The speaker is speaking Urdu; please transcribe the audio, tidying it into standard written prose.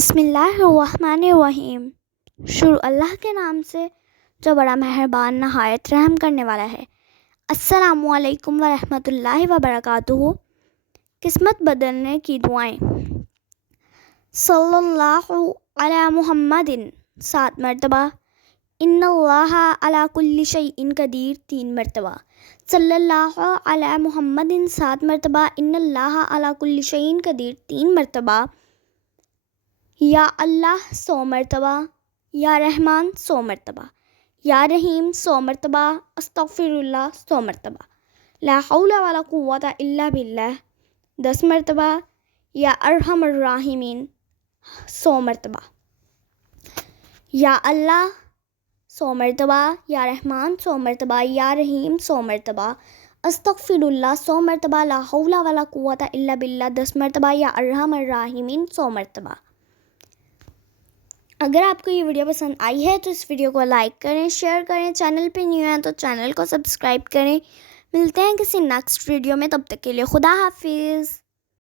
بسم اللہ الرحمن الرحیم۔ شروع اللہ کے نام سے جو بڑا مہربان نہایت رحم کرنے والا ہے۔ السلام علیکم ورحمۃ اللہ وبرکاتہ۔ قسمت بدلنے کی دعائیں۔ صلی اللہ علی محمد 7 مرتبہ، ان اللہ علی کل شیء قدیر 3 مرتبہ، صلی اللہ علی محمد 7 مرتبہ، ان اللہ علی کل شیء قدیر 3 مرتبہ، یا اللہ 100 مرتبہ، یا رحمان 100 مرتبہ، یا رحیم 100 مرتبہ، استغفر اللہ 100 مرتبہ، لا حول ولا قوت الا باللہ 10 مرتبہ، یا ارحم الراحمین 100 مرتبہ، یا اللہ 100 مرتبہ، یا رحمان 100 مرتبہ، یا رحیم 100 مرتبہ، استغفر اللہ 100 مرتبہ، لا حول ولا قوت الا باللہ 10 مرتبہ، یا ارحم الراحمین 100 مرتبہ۔ اگر آپ کو یہ ویڈیو پسند آئی ہے تو اس ویڈیو کو لائک کریں، شیئر کریں، چینل پہ نیو ہیں تو چینل کو سبسکرائب کریں۔ ملتے ہیں کسی نیکسٹ ویڈیو میں، تب تک کے لیے خدا حافظ۔